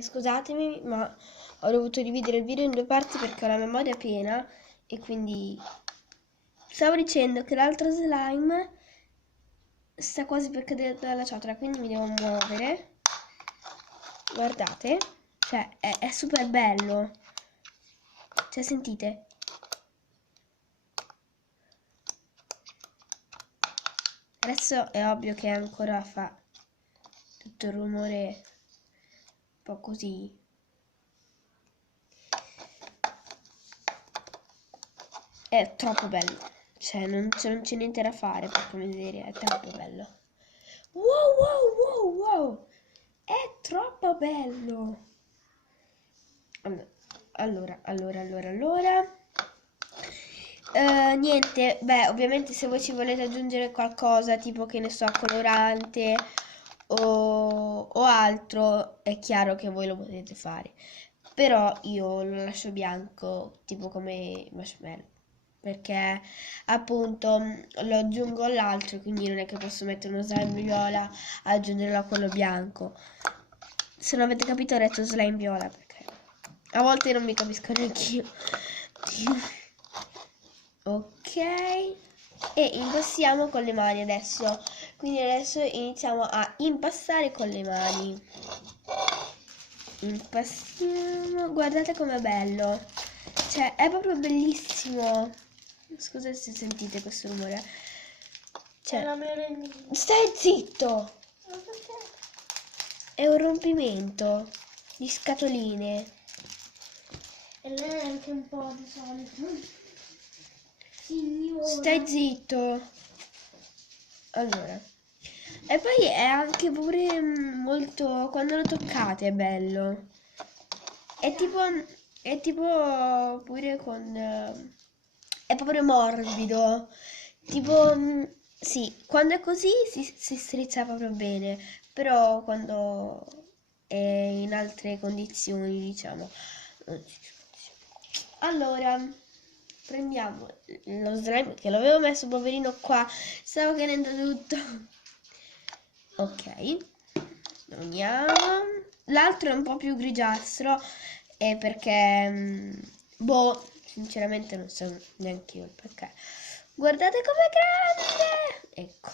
Scusatemi, ma ho dovuto dividere il video in due parti perché ho la memoria piena e quindi stavo dicendo che l'altro slime sta quasi per cadere dalla ciotola, quindi mi devo muovere. Guardate, cioè è super bello. Cioè, sentite. Adesso è ovvio che ancora fa tutto il rumore un po' così. È troppo bello, cioè non c'è niente da fare per come vedere, è troppo bello. Wow, è troppo bello. Allora. Niente, beh, ovviamente se voi ci volete aggiungere qualcosa, tipo che ne so, colorante o altro, è chiaro che voi lo potete fare. Però io lo lascio bianco, tipo come marshmallow, perché appunto lo aggiungo all'altro, quindi non è che posso mettere uno slime viola, aggiungerlo a quello bianco. Se non avete capito ho detto slime viola, perché a volte non mi capisco neanche io. Ok, e impastiamo con le mani adesso. Quindi adesso iniziamo a impastare con le mani. Impastiamo, guardate com'è bello, cioè è proprio bellissimo. Scusate se sentite questo rumore, cioè, stai zitto, è un rompimento di scatoline. E lei è anche un po' di solito. Signora. Stai zitto. Allora, e poi è anche pure molto, quando lo toccate è bello. È tipo pure con, è proprio morbido. Tipo, sì, quando è così si strizza proprio bene, però quando è in altre condizioni, diciamo. Allora, prendiamo lo slime che l'avevo messo poverino qua, stavo cadendo tutto. Ok, andiamo. L'altro è un po' più grigiastro perché boh, sinceramente non so neanche io il perché. Guardate com'è grande, ecco,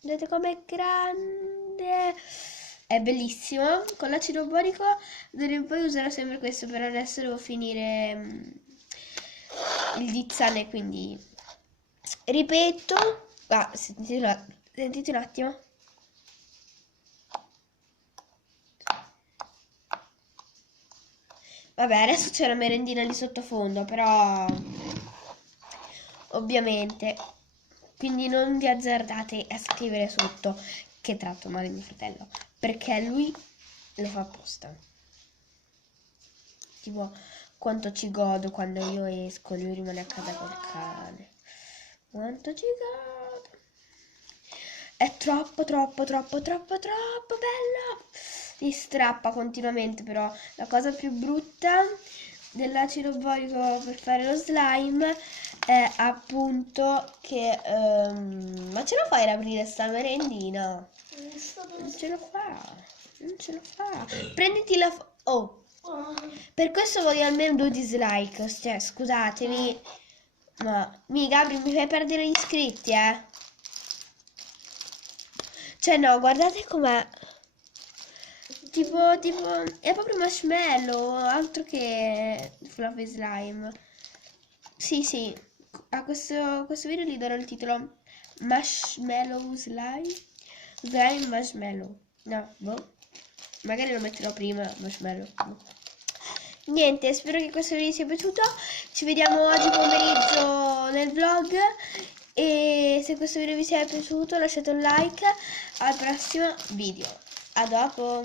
vedete com'è grande, è bellissimo. Con l'acido borico poi userò sempre questo, per adesso devo finire il dizzane, quindi ripeto. Sentite un attimo. Vabbè, adesso c'è la merendina di sottofondo, però ovviamente, quindi non vi azzardate a scrivere sotto che tratto male mio fratello, perché lui lo fa apposta. Tipo, quanto ci godo quando io esco, lui rimane a casa col cane. Quanto ci godo. È troppo bello. Mi strappa continuamente, però la cosa più brutta dell'acido borico per fare lo slime è appunto che ma ce la fai ad aprire sta merendina? Non ce la fa. Prenditi la per questo voglio almeno 2 dislike, cioè scusatemi, ma Gabri, mi fai perdere gli iscritti, cioè no, guardate com'è. Tipo, è proprio marshmallow, altro che fluffy slime. Sì, a questo video gli darò il titolo Marshmallow Slime. Slime Marshmallow. No, boh. Magari lo metterò prima, marshmallow. Niente, spero che questo video vi sia piaciuto. Ci vediamo oggi pomeriggio nel vlog. E se questo video vi sia piaciuto lasciate un like. Al prossimo video. A dopo.